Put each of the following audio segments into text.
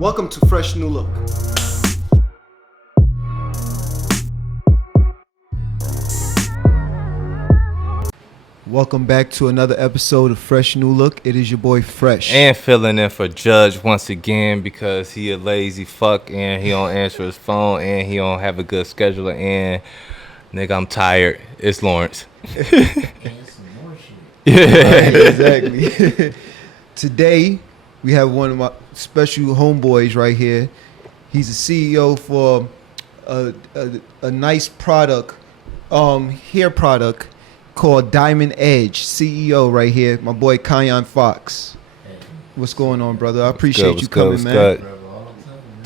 Welcome to Fresh New Look. Welcome back to another episode of Fresh New Look. It is your boy Fresh. And filling in for Judge once again because he a lazy fuck and he don't answer his phone and he don't have a good scheduler and nigga, I'm tired. It's Lawrence. Right, exactly. Today we have one of my special homeboys right here. He's a CEO for a nice product, hair product called Diamond Edge. CEO right here, my boy Kyhan Foxx. What's going on, brother? I appreciate you coming, man.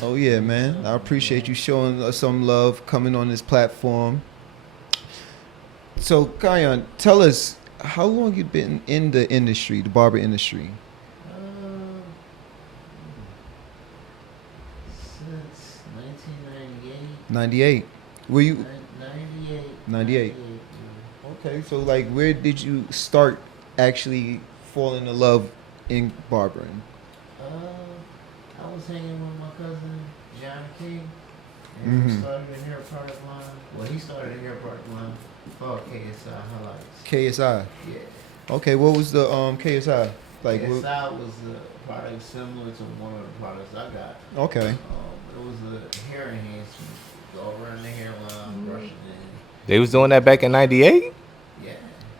Oh yeah, man. I appreciate you showing us some love, coming on this platform. So, Kyhan, tell us how long you been in the industry, the barber industry. Since 1998. 98. Were you 98. 98? Okay, so like, where did you start actually falling in love in barbering? I was hanging with my cousin John King, and we started a hair product line. Well, he started a hair product line called KSI Highlights. KSI. Yeah. Okay, what was the KSI? Like, KSI was a product similar to one of the products I got. Okay. It was a hair enhancement. Go around the hairline, brush it in. They was doing that back in 98? Yeah.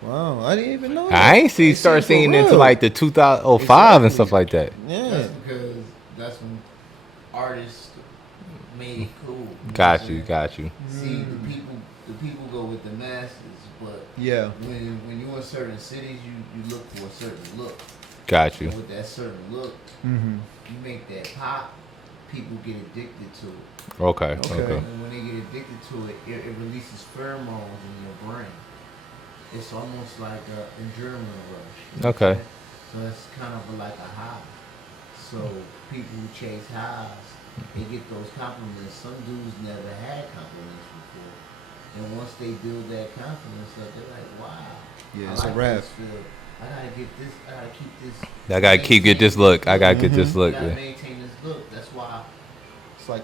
Wow, I didn't even know that. I ain't start seeing for into real. like the 2005 and stuff like that. Yeah. That's because that's when artists made it cool. Got you. See, the people go with the masses, but Yeah. when you're in certain cities, you look for a certain look. Got you. And with that certain look, Mm-hmm. you make that pop, people get addicted to it. Okay. And when they get addicted to it, it releases pheromones in your brain. It's almost like an adrenaline rush. Okay. So it's kind of like a high. So people who chase highs, they get those compliments. Some dudes never had compliments before. And once they build that confidence up, they're like, wow. Yeah, I it's a like wrap. this feel. I gotta get this, I gotta keep this. I gotta get this look. I gotta get this I look. gotta Yeah. maintain this look. That's why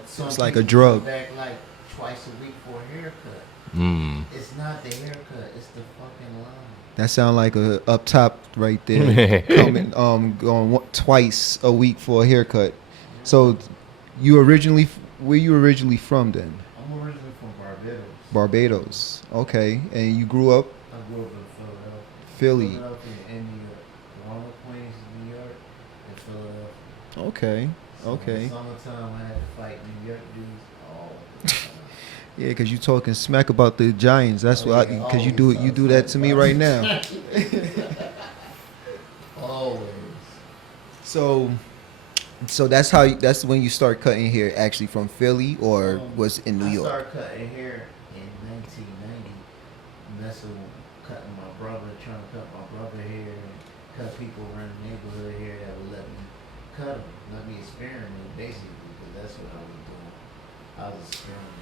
some It's like a people drug. come back like twice a week for a haircut. Mm. It's not the haircut, it's the fucking line. That sound like a up top right there. Coming going twice a week for a haircut. So where you originally from then? I'm originally from Barbados. Barbados. Okay. And you grew up I grew up in Philadelphia. Philly. Philadelphia and New York. Long Queens, New York, and Philadelphia. Okay. So Okay. in the summertime, I had to fight New York dudes all the time. Yeah, because you talking smack about the Giants. That's why. Because you do that to me right now. Always. So that's when you start cutting hair actually from Philly or was in New York? I started cutting hair in 1990, messing with cutting my brother, trying to cut my brother hair, and cut people around the neighborhood hair that would let me cut them, let me experiment basically, because that's what I was doing. I was experimenting.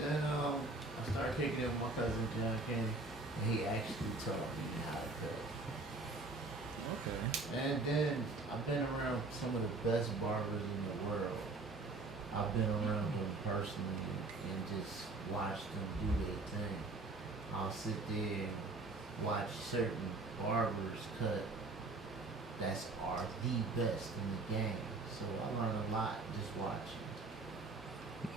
Then I started kicking it with my cousin John Kenny, and he actually taught me how to cut. Okay. And then I've been around some of the best barbers in the world. I've been around them personally and just watched them do their thing. I'll sit there and watch certain barbers cut are the best in the game. So I learn a lot just watching.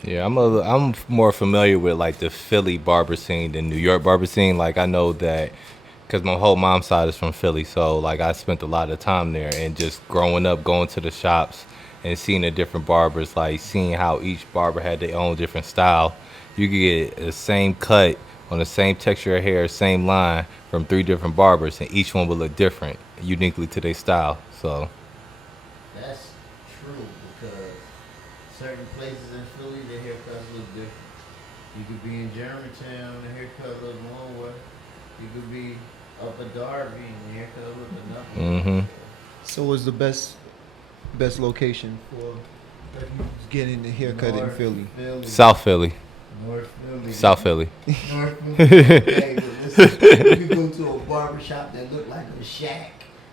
Yeah, I'm more familiar with like the Philly barber scene than New York barber scene. Like I know that because my whole mom's side is from Philly, so like I spent a lot of time there and just growing up, going to the shops and seeing the different barbers, like seeing how each barber had their own different style. You could get the same cut on the same texture of hair, same line from 3 different barbers, and each one will look different, uniquely to their style. So That's true because certain places in Philly, the haircuts look different. You could be in Germantown, the haircut look one way. You could be up at Darby and the haircut look another way. So what's the best location for getting the haircut in Philly? South Philly. North Philly. South Philly. North Philly. Hey, but listen, you go to a barbershop that look like a shack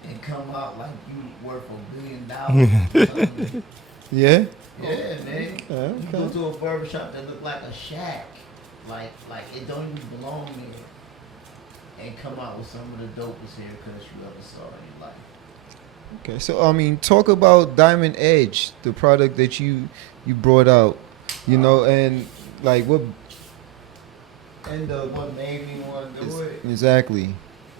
and come out like you worth $1 billion. Yeah. Yeah, man. Yeah, You go okay. to a barbershop that look like a shack, like it don't even belong there, and come out with some of the dopest haircuts you ever saw in your life. Okay. So I mean, talk about Diamond Edge, the product that you brought out. You know, and like what and What made me want to do it? exactly.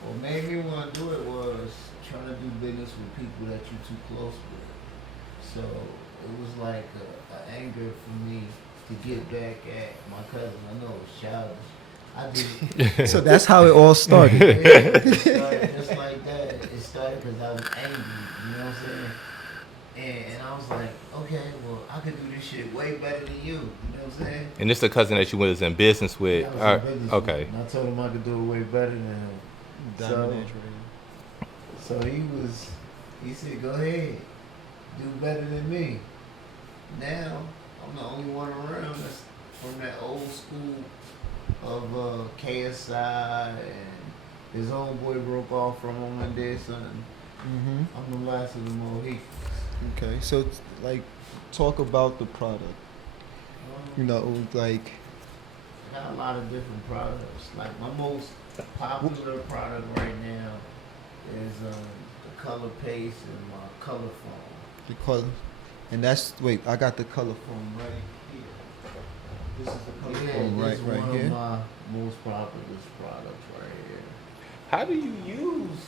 What made me want to do it was trying to do business with people that you're too close with. So it was like a anger for me to get back at my cousin. I know it's childish. I did. So that's how it all started. It started just like that. It started because I was angry. You know what I'm saying? And I was like, okay, well, I could do this shit way better than you. You know what I'm saying? And this the cousin that you was in business with. I was in business with Okay. him, and I told him I could do it way better than him. Diamond So he said, go ahead, do better than me. Now, I'm the only one around that's from that old school of KSI, and his homeboy broke off from him and did something. Mm-hmm. I'm the last of the Mohicans. Okay. So like, talk about the product. You know, like. I got a lot of different products. Like my most popular product right now is the color paste and my color foam. The color, and that's wait. I got the color foam right here. This is the color foam this right is one here. of my most popular products right here. How do you use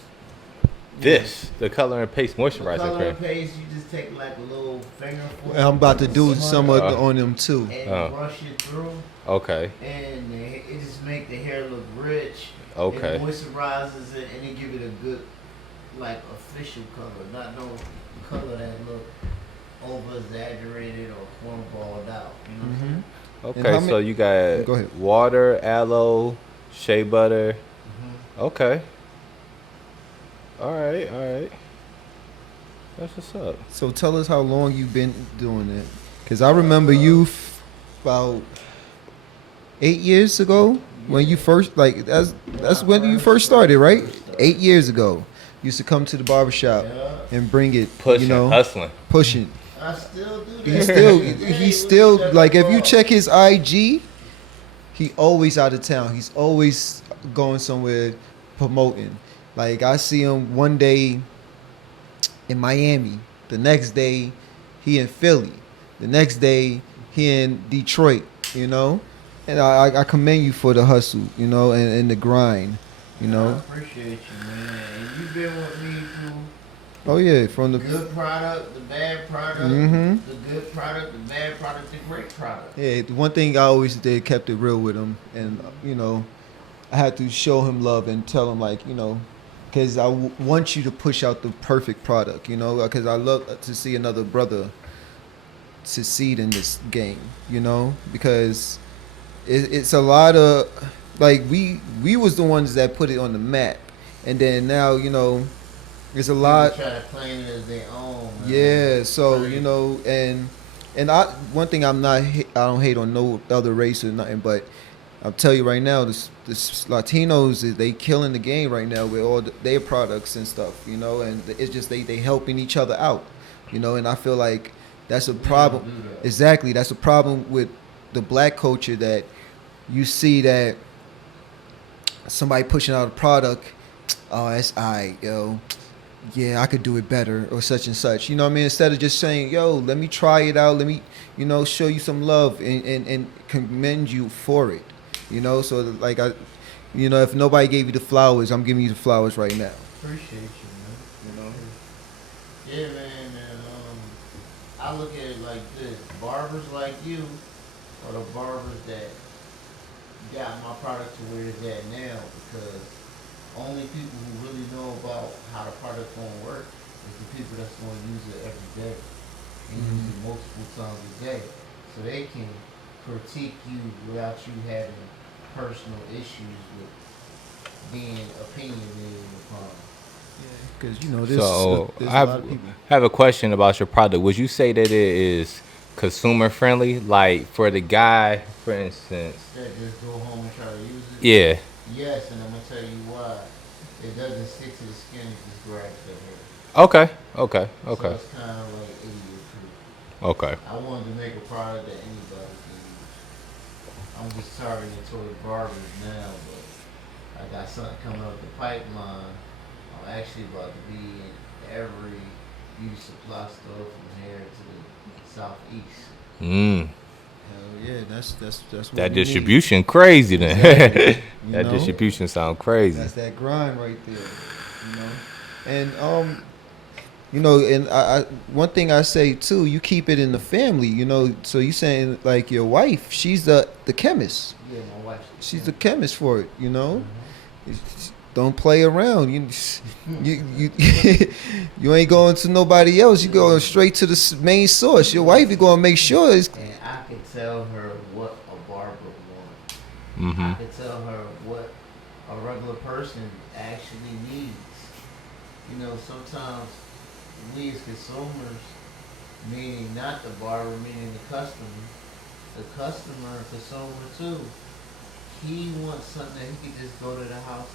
this? The color and paste The moisturizing color cream. paste, you just take like a little fingerful. And I'm about to do some of Uh, on them too. And brush it through, Okay. and it just make the hair look rich. Okay. It moisturizes it, and it give it a good, like official color, not no color that look over exaggerated or cornballed out. You know what I'm saying? And Okay. how So you got Go ahead. water, aloe, shea butter. Mm-hmm. Okay. All right. All right. That's what's up. So tell us how long you've been doing it, because I remember you about 8 years ago when you first that's when you first started, right? 8 years ago, you used to come to the barbershop Yeah. and bring it, Pushing, you know, hustling. pushing. I still do that. He's still like, if you check his IG, he always out of town. He's always going somewhere promoting. Like I see him one day in Miami, the next day he in Philly, the next day he in Detroit, you know. And I commend you for the hustle, you know, and the grind, you I know. appreciate you, man. And you've been with me through Oh yeah, from the good product, the bad product, Mhm. the good product, the bad product, the great product. yeah. The one thing I always did, kept it real with him, and you know, I had to show him love and tell him, like, you know, because want you to push out the perfect product, you know, because I love to see another brother succeed in this game, you know, because it's a lot of, like, we was the ones that put it on the map, and then now, you know, there's a lot. People try to claim it as their own. Man. Yeah, so Right. you know, and I one thing I don't hate on no other race or nothing, but I'll tell you right now, this Latinos, they killing the game right now with all their products and stuff, you know, and it's just they helping each other out, you know, and I feel like that's a We problem. don't do that. Exactly, that's a problem with the black culture, that you see that somebody pushing out a product, oh, that's alright, yo. Yeah, I could do it better or such and such. You know what I mean? Instead of just saying, yo, let me try it out. Let me, you know, show you some love and commend you for it. You know, so like you know, if nobody gave you the flowers, I'm giving you the flowers right now. Appreciate you, man. You know? Yeah, man. And I look at it like this: barbers like you are the barbers that got my product to where it's at now, because only people who really know about how the product gonna work is the people that's gonna use it every day and use it multiple times a day, so they can critique you without you having personal issues with being opinionated upon. Because you know, there's So a I lot of people. have a question about your product. Would you say that it is consumer friendly? Like for the guy, for instance. That just go home and try to use it. Yeah. Yes, and I'm gonna tell you why. It doesn't stick to the skin; it just grabs the hair. Okay. Okay. So Okay. it's kind of like idiot proof. Okay. I wanted to make a product that anybody can use. I'm just targeting toward barbers now, but I got something coming up the pipeline. I'm actually about to be in every beauty supply store from here to the southeast. Mm. Hell yeah, that's what That we need. distribution crazy then. Exactly. You That know, distribution sound crazy. that's that grind right there. You know, and you know, and I one thing I say too, you keep it in the family. You know, so you saying like your wife, she's the chemist. Yeah, my wife's She's the chemist for it. You know, Mhm. don't play around. You you ain't going to nobody else. You going straight to the main source. Your wife is gonna make sure it's. And I could tell her what a barber wants. Mm-hmm. I could tell her what a regular person actually needs. You know, sometimes we as consumers, meaning not the barber, meaning the customer, consumer too, he wants something that he could just go to the house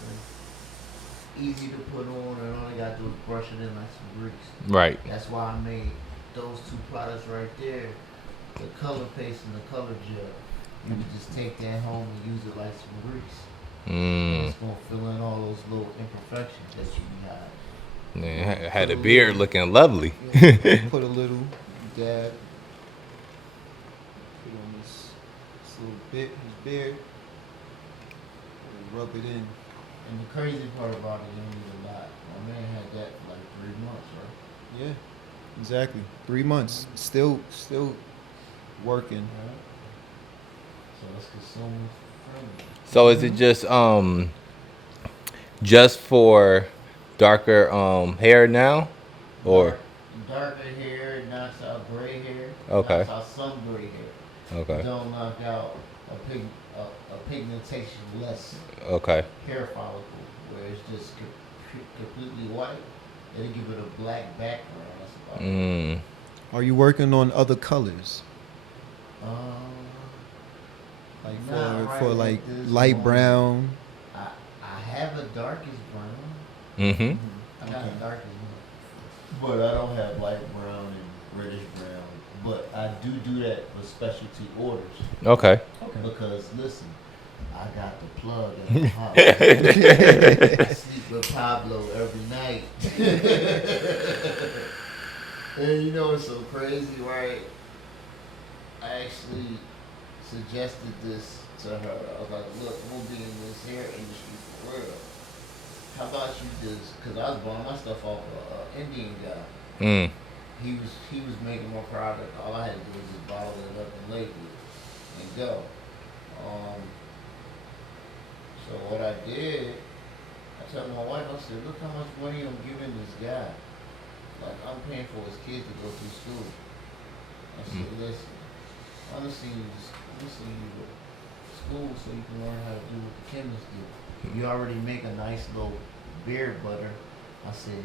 and easy to put on and all he gotta do is brush it in like some grease. Right. That's why I made those two products right there, the color paste and the color gel. You can just take that home and use it like some grease. And Mm. it's gonna fill in all those little imperfections that you got. Man, had a beard looking lovely. Put a little dab. Put on this little bit, his beard. And rub it in. And the crazy part about it, you don't need a lot. My man had that for like 3 months, right? Yeah, exactly. 3 months. Still working. Right. So it's consumer friendly. So is it just for darker hair now, or Darker hair knocks out gray hair. Okay. Knocks out some gray hair. okay, Don't knock out a pigmentation less okay, hair follicle where it's just completely white. It'll give it a black background. That's about it. Are you working on other colors? Um, Like Not right for at like this light moment. brown? I have a darkest brown. mm-hmm, I got a darkest brown. But I don't have light brown and reddish brown. But I do that for specialty orders. okay. Because listen, I got the plug in the house. I sleep with Pablo every night. And you know what's so crazy, right? I actually suggested this to her. I was like, look, we'll be in this hair industry for real. How about you just, because I was buying my stuff off an Indian guy. Mm. He was making more product. All I had to do was just bottle it up and label it and go. So what I did, I told my wife, I said, look how much money I'm giving this guy. Like I'm paying for his kids to go through school. I said, listen, I'm gonna send you to school so you can learn how to do what the chemists do. You already make a nice little beard butter. I said,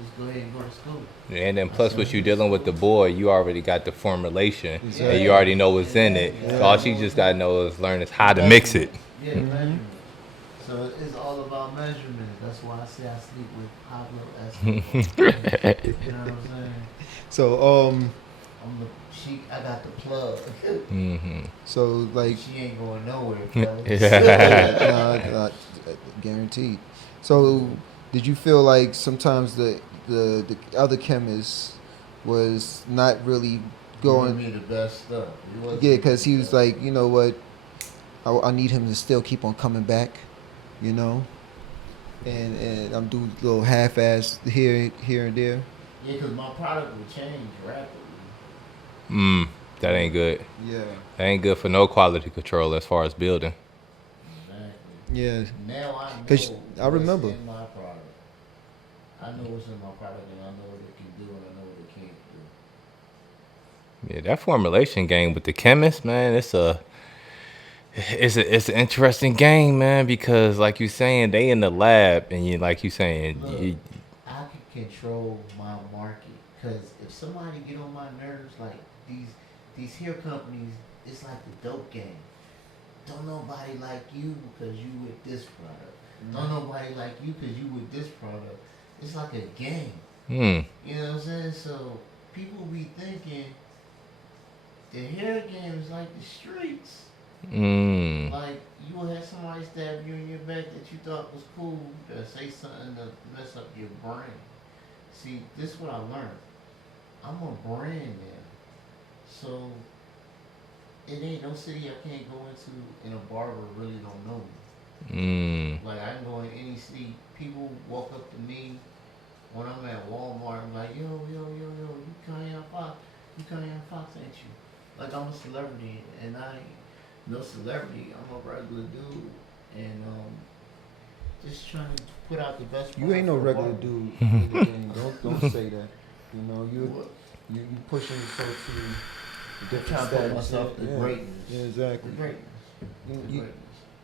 just go ahead and go to school. And then plus what you dealing with the boy, you already got the formulation, Exactly. and you already know what's in it. So all she just gotta know is learn is how to mix it. Yeah, the measurement. So it's all about measurement. That's why I say I sleep with Pablo Escobar. You know what I'm saying? So I got the plug. Mm-hmm. so like She ain't going nowhere, fellas. nah, guaranteed. So did you feel like sometimes the other chemist was not really Giving going? me the best stuff. He wasn't Yeah, giving because he me was the like, you know what, I need him to still keep on coming back, you know, and I'm doing a little half-ass here and there. Yeah, because my product will change rapidly. That ain't good. Yeah, That ain't good for no quality control as far as building. Exactly. yeah. Now I know 'Cause I remember. what's in my product. I know what's in my product and I know what it can do and I know what it can't do. Yeah, that formulation game with the chemist, man, it's an interesting game, man, because like you saying, they in the lab and you like you saying, Look, I can control my market because if somebody get on my nerves, like these hair companies, it's like the dope game. Don't nobody like you because you with this product. Don't nobody like you because you with this product. It's like a game. You know what I'm saying? So people be thinking the hair game is like the streets. Mm. Like you will have somebody stab you in your back that you thought was cool, that say something to mess up your brain. See, this is what I learned. I'm a brand now, so it ain't no city I can't go into and a barber really don't know me. Mm. Like I can go in any city, people walk up to me when I'm at Walmart and like, yo, you Kyhan Foxx, ain't you? Like I'm a celebrity and I ain't no celebrity. I'm a regular dude and just trying to put out the best. You ain't no product for regular the dude. in the game. Don't say that. You know What? you pushing yourself to I'm different trying to put status. myself to Yeah. greatness. Yeah, The exactly. greatness. The You greatness.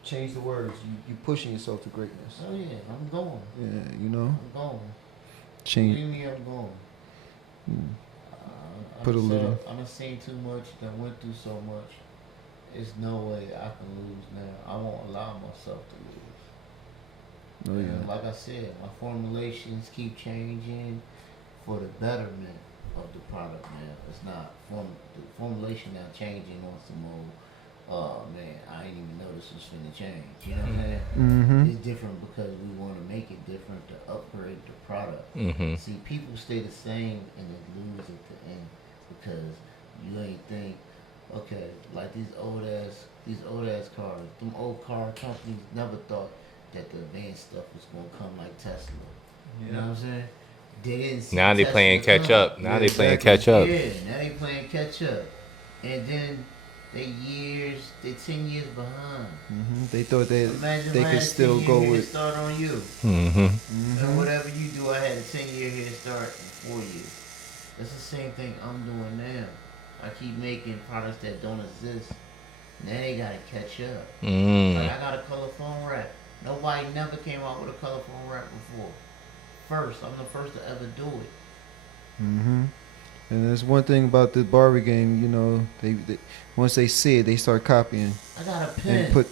change the words. You pushing yourself to greatness. Oh yeah, I'm going. Yeah, you know. I'm going. Change. Believe me, I'm going. Mm. I Put a done little. I done seen too much, done went through so much. There's no way I can lose now. I won't allow myself to lose. Oh And yeah. like I said, my formulations keep changing for the betterment of the product now. It's not the formulation now changing on some old. Oh man, I didn't even know this was finna change. You know what I'm saying? Mm-hmm. It's different because we want to make it different to upgrade the product. Mm-hmm. See, people stay the same and they lose at the end because you ain't think, okay, like these old ass cars. Them old car companies never thought that the advanced stuff was gonna come like Tesla. You know what I'm saying? They didn't see Now they Tesla playing catch come. up. Now Yeah, they playing exactly. catch up. Yeah, now they playing catch up, and then they 10 years behind. Mm-hmm. They thought they Imagine they if I could had a still 10-year go head with. start on you. Mm-hmm. And Mm-hmm. whatever you do, I had a 10-year head start in 4 years. That's the same thing I'm doing now. I keep making products that don't exist. Now they gotta catch up. Like Mm. I got a color phone wrap. Nobody never came out with a color phone wrap before. First, I'm the first to ever do it. Mm-hmm. And there's one thing about the barber game. You know, they once they see it, they start copying I got a and pen. put.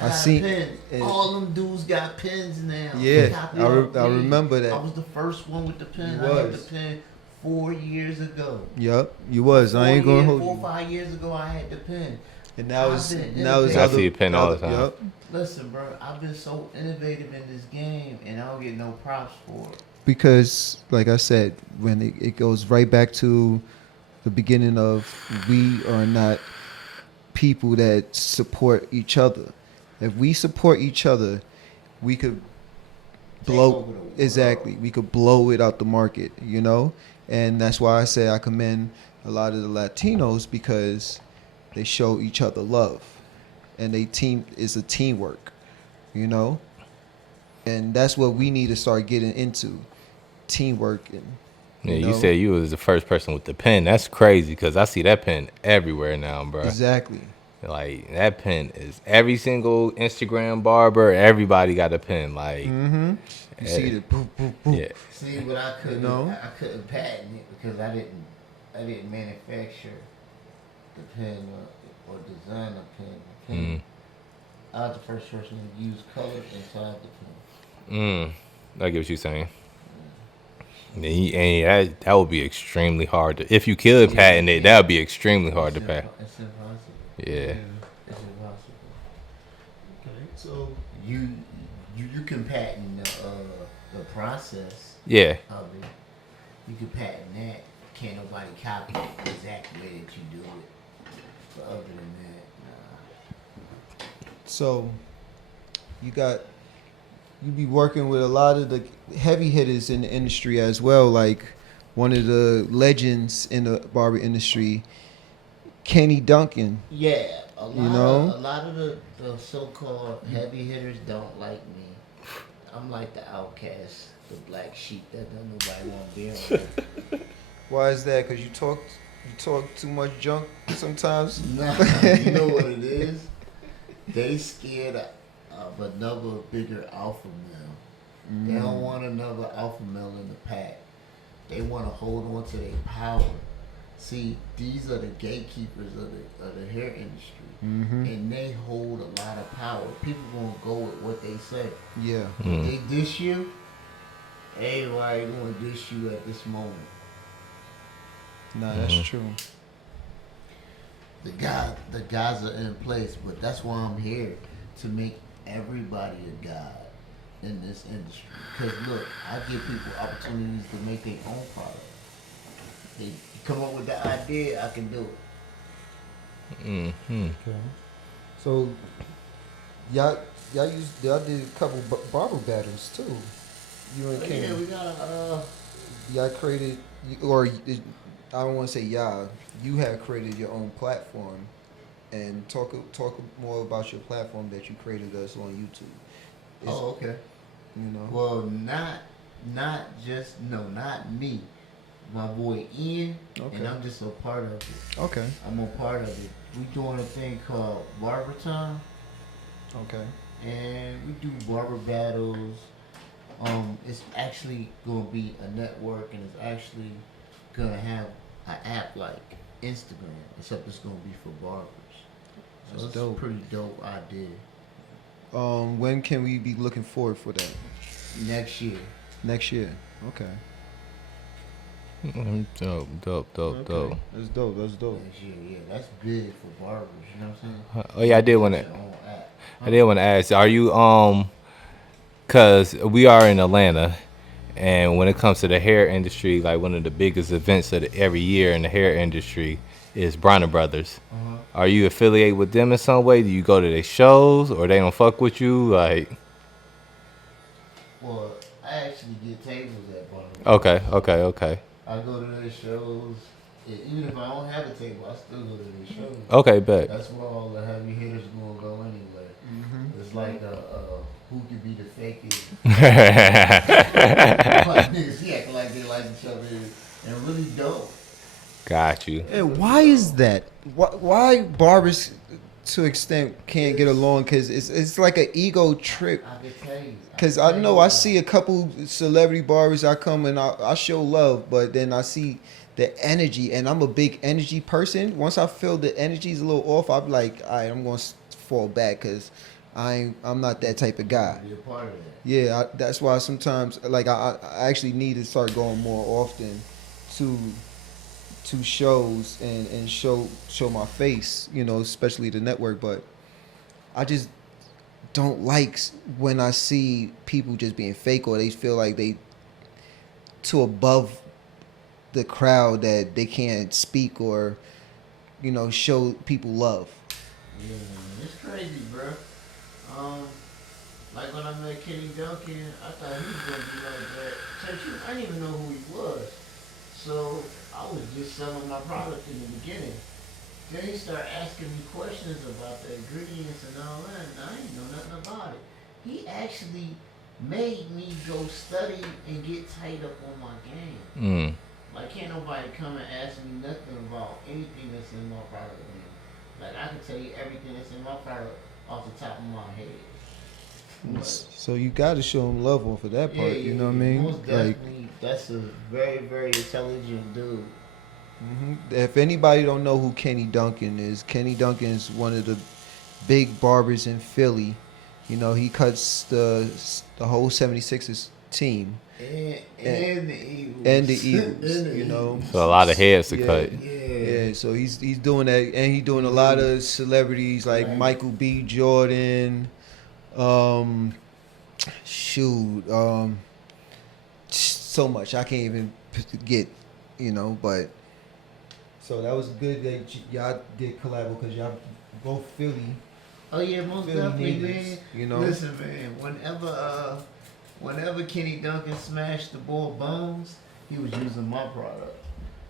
I got seen. a pen. All them dudes got pens now. Yeah, Copy I off me. remember I that. was the first one with the pen. You I had the was. pen 4 years ago. Yup, you was. I ain't gonna hold 4 or you. 5 years ago, I had the pen. And now it's I've been now it's innovative. I other. see a pen all the time. Yup. Listen, bro, I've been so innovative in this game, and I don't get no props for it. Because, like I said, when it goes right back to the beginning of we are not people that support each other. If we support each other, we could Take blow over the world. exactly. We could blow it out the market, you know. And that's why I say I commend a lot of the Latinos because they show each other love, and they team is a teamwork, you know. And that's what we need to start getting into, teamwork and. Yeah, you know? said you was the first person with the pen. That's crazy because I see that pen everywhere now, bro. Exactly. Like that pen is every single Instagram barber. Everybody got a pen. Like, Mm-hmm. You see the boop, boop, boop. yeah, See, but I couldn't. You know? I couldn't patent it because I didn't manufacture the pen or design the pen. Mm. I was the first person to use color inside the pen. I get what you're saying. And that would be extremely hard to. If you could patent it, that would be extremely hard to patent. It's impossible. Yeah. It's impossible. Okay, so You can patent the process Yeah. of it. You can patent that. Can't nobody copy the exact way that you do it. But other than that, nah. So you be working with a lot of the heavy hitters in the industry as well, like one of the legends in the barber industry, Kenny Duncan. Yeah, a know? lot of the so-called heavy hitters don't like me. I'm like the outcast, the black sheep that don't nobody want to be around. Why is that? Because you talk too much junk sometimes. Nah, you know what it is? They scared of another bigger alpha male. They don't want another alpha male in the pack. They want to hold on to their power. See, these are the gatekeepers of the hair industry, and they hold a lot of power. People gonna go with what they say. Yeah. If they diss you, everybody gonna diss you at this moment. Nah, that's true. the guys are in place, but that's why I'm here to make everybody a guide in this industry. Because look, I give people opportunities to make their own product. They come up with the idea, I can do it. Mm-hmm. Okay. So y'all did a couple barber battles too. You and But Ken. yeah, we got Y'all created, or I don't want to say y'all. You have created your own platform, and talk more about your platform that you created us on YouTube. oh, okay. You know. Well, not me. My boy Ian, Okay. and I'm just a part of it. Okay. I'm a part of it. We doing a thing called Barber Time, Okay. and we do barber battles. It's actually gonna be a network, and it's actually gonna have an app like Instagram, except it's gonna be for barbers. So That's it's dope. a pretty dope idea. When can we be looking forward for that? Next year. Next year. Okay. Dope. Okay. That's dope. That's dope. Next year, yeah, that's big for barbers. You know what I'm saying? Oh yeah, I did want to. Your own app. I did want to ask. Are you Cause we are in Atlanta, and when it comes to the hair industry, like one of the biggest events of every year in the hair industry is Bronner Brothers. Uh-huh. Are you affiliated with them in some way? Do you go to their shows, or they don't fuck with you? Like, Well, I actually get tables at Barber. okay. I go to their shows. Even if I don't have a table, I still go to their shows. Okay, bet. That's where all the heavy hitters gonna go anyway. Mm-hmm. It's like who could be the fakest? Like niggas, he acting like they like each other and really don't. Got you. And why is that? Why barbers to extent can't get along? Cause it's like an ego trip. I can tell you. Cause I know I see a couple celebrity barbers. I come and I show love, but then I see the energy, and I'm a big energy person. Once I feel the energy's a little off, I'm like, all right, I'm gonna fall back, cause I'm not that type of guy. Be a part of that. Yeah, that's why sometimes like I actually need to start going more often to shows and show my face, you know, especially the network. But I just don't like when I see people just being fake, or they feel like they too above the crowd that they can't speak or, you know, show people love. Yeah, man, it's crazy, bro. Like when I met Kenny Duncan, I thought he was gonna be like that. I didn't even know who he was. So I was just selling my product in the beginning. Then he started asking me questions about the ingredients and all that, and I didn't know nothing about it. He actually made me go study and get tight up on my game. Like, can't nobody come and ask me nothing about anything that's in my product. Like, I can tell you everything that's in my product off the top of my head. But, So you got to show them love off of that part. You know what I mean? Most definitely, that's a very, very intelligent dude. If anybody don't know who Kenny Duncan is one of the big barbers in Philly. You know, he cuts the whole 76ers team. And the Eagles. And the Eagles, you know. So a lot of heads to cut. Yeah, so he's doing that, and he's doing a lot of celebrities like Right. Michael B. Jordan, so much I can't even get, you know. But so that was good that y'all did collab, because y'all both Philly. Oh yeah, most Philly definitely, natives, man. you know? Listen, man. Whenever Kenny Duncan smashed the boy Bones, he was using my product.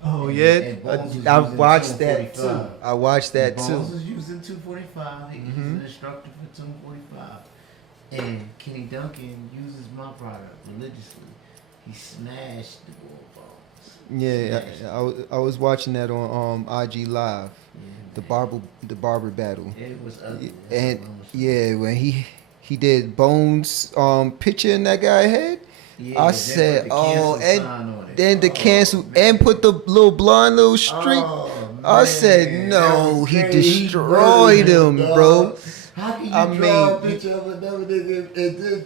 Oh And- yeah, and Bones was I using watched that too. 245. I watched that Bones too. was using 245. He was an instructor for 245. And Kenny Duncan uses my product religiously. He smashed the boy Bones. Yeah, Smashed I was watching that on IG Live, Yeah, the man. barber battle. It was ugly. That's And what I'm saying. yeah, when he did Bones picture in that guy's head, Yeah, I then said, put the oh, cancel and sign on it. then the Oh, cancel, man. and put the little blonde little streak. Oh, I said, man, no, that was he crazy. destroyed him, Dog. bro. How can you I draw a mean, picture of another nigga and then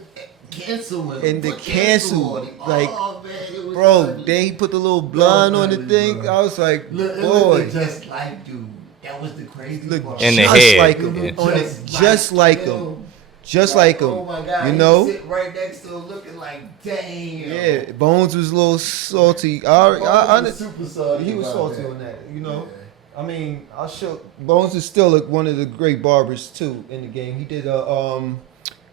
cancel him? And the Put cancel, on him. like, Oh, man, it was Bro, ugly. then he put the little blonde on the ugly, thing. bro. I was like, Look, it boy. looked just like dude. That was the crazy Look part. In the just head. like him. Yeah. On it, just like him. Just like him. Oh my God. You he know? was sitting right next to him looking like, damn. Yeah, Bones was a little salty. Bones was super salty. He was about salty that. on that, you know. Yeah. I mean, I'll show. Bones is still one of the great barbers too in the game. He did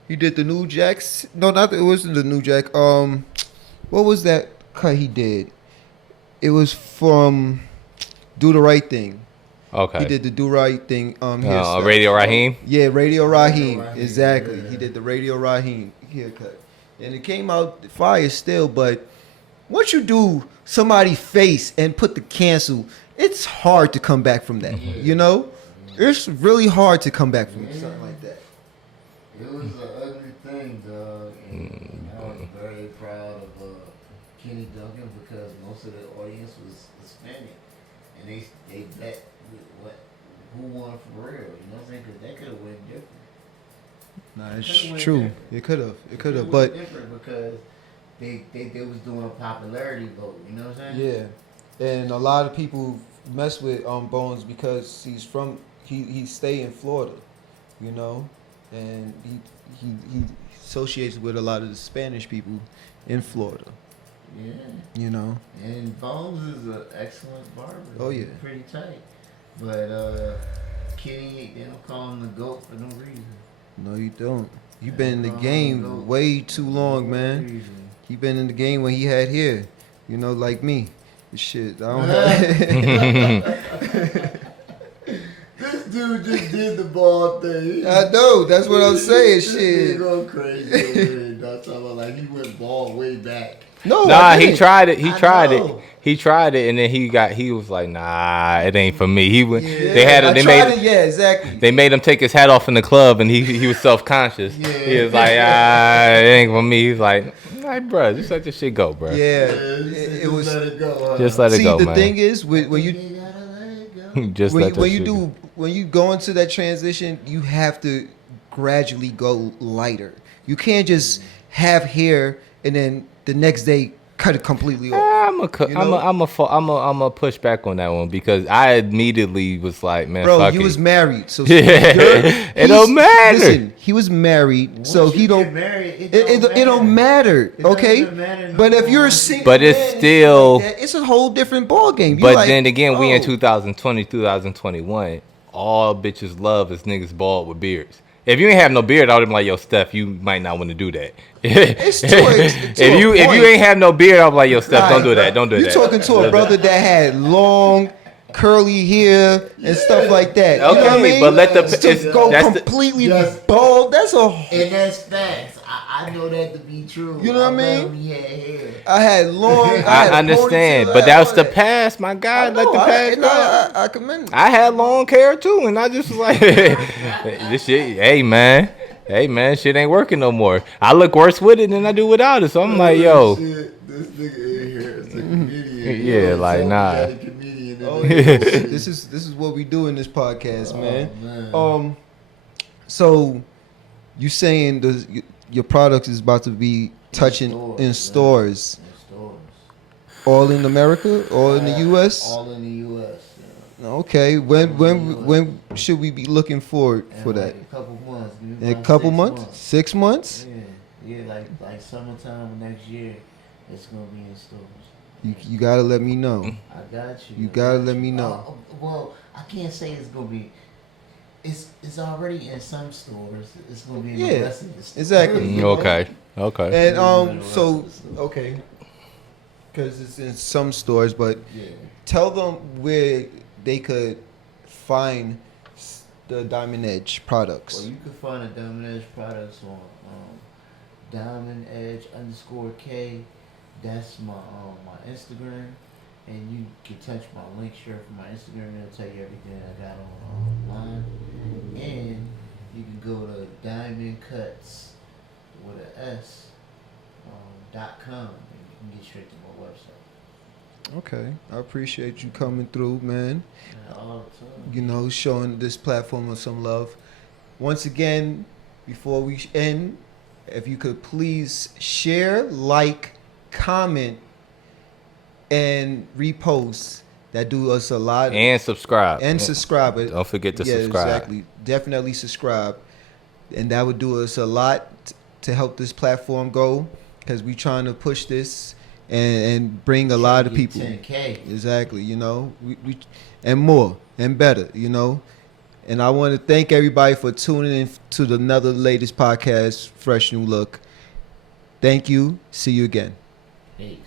he did the New Jacks. No, not it wasn't the New Jack. What was that cut he did? It was from Do the Right Thing. Okay. He did the Do Right Thing. Hairstyle. Radio Raheem. Yeah, Radio Raheem. Raheem, Exactly. yeah. He did the Radio Raheem haircut. And it came out fire still, but once you do somebody's face and put the cancel, it's hard to come back from that. You know? It's really hard to come back from something like that. It was an ugly thing, dog. And I was very proud of Kenny Duncan because most of the audience was Hispanic. And they bet who won for real. You know what I'm saying? Because that could have went different. Nah, Could've it's went true. different. It could have. It could have. It But was different because they was doing a popularity vote. You know what I'm saying? yeah. And a lot of people mess with Bones because he's from he stay in Florida, you know, and he associates with a lot of the Spanish people in Florida, Yeah. you know. And Bones is an excellent barber. Oh, yeah. He's pretty tight. But Kenny, they don't call him the GOAT for no reason. No, you don't. You been in the game way too long, man. He been in the game when he had hair, you know, like me. Shit, I don't have. This dude just did the ball thing. I know. That's what I'm saying. This Shit. nigga go crazy. Not talking about like he went ball way back. No, Nah, I he didn't. tried it. He I tried know. it. He tried it, and then he was like, "Nah, it ain't for me." He went. Yeah, They had I it. They tried made. it. Yeah, exactly. They made him take his hat off in the club, and he was self conscious. Yeah. He was like, it ain't for me. He's like, bro, just let this shit go, bro. Yeah, It it was. let it go. Huh? Just let it See, go, the man. thing is, when you gotta let it go. Just let that when you shit go. when you go into that transition, you have to gradually go lighter. You can't just have hair and then the next day cut it completely off. You know? I'm a push back on that one because I immediately was like, man, Bro, fuck he it. was married, so It don't matter. Listen, he was married, Once so you he get don't. married, It don't matter, It doesn't okay? matter no But if more. you're a single But it's man and still- shit like that, it's a whole different ball game. But then again, we in oh. 2020, 2021. All bitches love is niggas bald with beards. If you ain't have no beard, I would have been like, yo, Steph, you might not want to do that. It's to a if you point. ain't have no beard, I'm like, yo, Steph, don't do that. Don't do You that. talking to a brother that had long, curly hair and stuff like that. You know what I Okay, mean? but let the- to it's- go that's the- completely Yes. bald. That's a. And that's facts. I know that to be true. You know what I mean? love he had hair. I had long. I, had I a understand, ponytail, but I that had was all the that. past, my guy. I Let know, the past go. I commend. I had long hair too, and I just was like, this shit, hey man, shit ain't working no more. I look worse with it than I do without it. So I'm like, yo, Shit, this nigga in here is a comedian. Yeah, You know, like, so nah. we got a comedian in Oh, there. yeah. this is what we do in this podcast, man. man. So you saying your product is about to be touching stores, in man. stores, In stores. all in America, all in the U.S. All in the U.S. Yeah. Okay, when should we be looking forward for In that? like a couple months. Give me In a about couple 6 months? 6 months? Yeah, like summertime of next year, it's gonna be in stores. You gotta let me know. I got you. You I gotta got let you. me know. Well, I can't say it's gonna be. It's already in some stores. It's gonna be in Yeah, the rest of the stores. exactly. You know? okay. And Yeah. so okay, because it's in some stores, but Yeah. tell them where they could find the Diamond Edge products. Well, you can find a Diamond Edge products on Diamond Edge _K. That's my Instagram, and you can touch my link share from my Instagram. It'll tell you everything I got on online, and you can go to Diamond Cuts with an S .com, and you can get straight to my website. Okay, I appreciate you coming through, man. All the time. You know, showing this platform some love. Once again, before we end, if you could please share, like, comment, and repost That do us a lot. And subscribe. And subscribe. Don't forget to subscribe. Exactly. Definitely subscribe. And that would do us a lot to help this platform go, because we trying to push this and bring a lot of Get people. 10K. Exactly, you know, we and more and better, you know. And I want to thank everybody for tuning in to another latest podcast, Fresh New Look. Thank you. See you again. Peace.